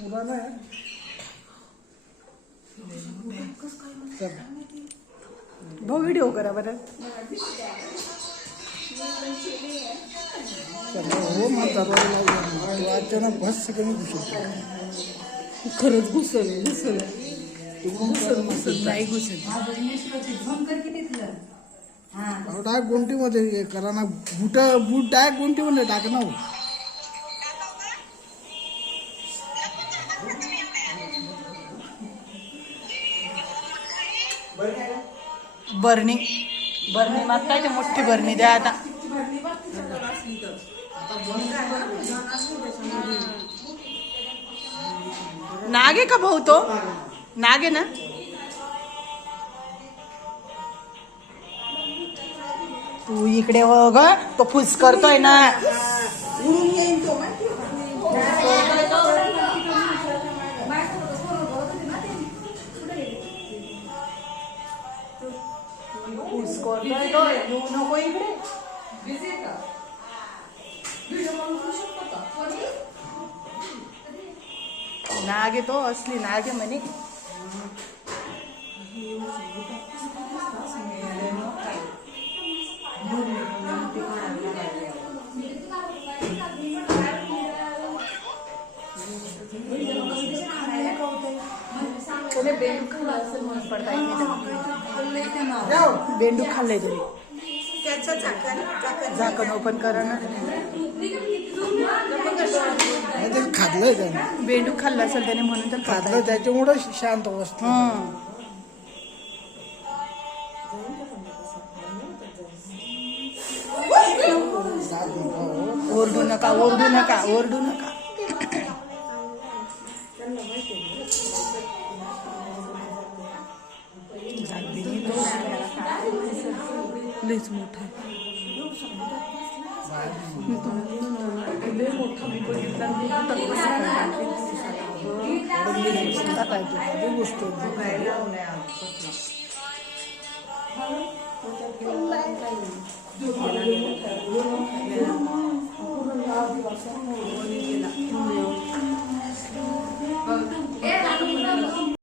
पुराण आहे चल. भाऊ व्हिडिओ करा बरं। चल, हो अचानक बस घुसतो खरंच घुसल घुसल. मग. घुसल नाही घुसल. डायरेक्ट गुंटीमध्ये हे. करा ना. बुट बूट डायरेक्ट गुंटीमध्ये टाक ना बरणी. बरणी मागताय ते मोठी बरणी द्या आता. नाग आहे का भाऊ तो? नाग ना? तू इकडे हो ग तो फुस करतोय ना फुस करतोय तो येऊ नको इकडे। नाग आहे तो असली नाग आहे म्हणे त्याने बेंडूक खाल्ला असेल म्हणून पडता येत नाही बेंडूक खाल्लंय तरी झाकण ओपन करा ना खाल्लंय त्याने. बेंडूक खाल्ला असेल त्याने म्हणून तर खाल्लं त्याच्यामुळं शांत बसतो हं. ओरडू नका ओरडू नका ओरडू नका. लयच मोठा. मी तुम्हाला मोठा मी बघितला.